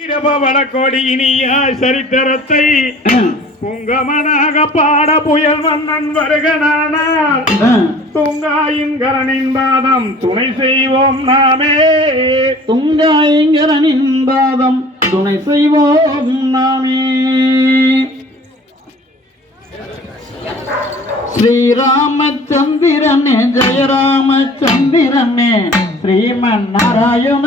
இரபவள கொடியினிய சரித்திரத்தை புங்கமனாக பாட புயல் மன்னன் வருகனானால் துங்காயின்கரனின் பாதம் துணை செய்வோம் நாமே. துங்காயின்கரனின் பாதம் துணை செய்வோம் நாமே. ஸ்ரீராமச்சந்திரனே ஜெயராமச்சந்திரனே ஸ்ரீமன் நாராயண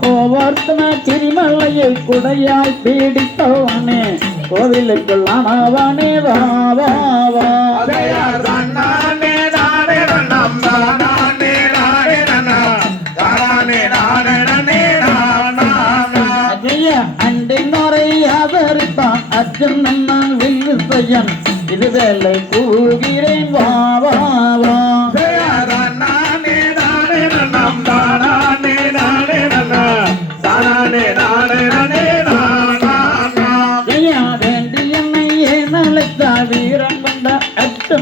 கோவர்த்தன கிரிமலையை குடையாய் பீடித்தவனே. கோவிலுக்குள் ஆனவனே வா வா வா அஜய அண்டின் நுரை ஆதரித்தான்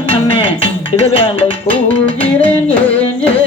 மன்னே இதை வேண்டை கூறுகிறேன் ஏன் ஏன்?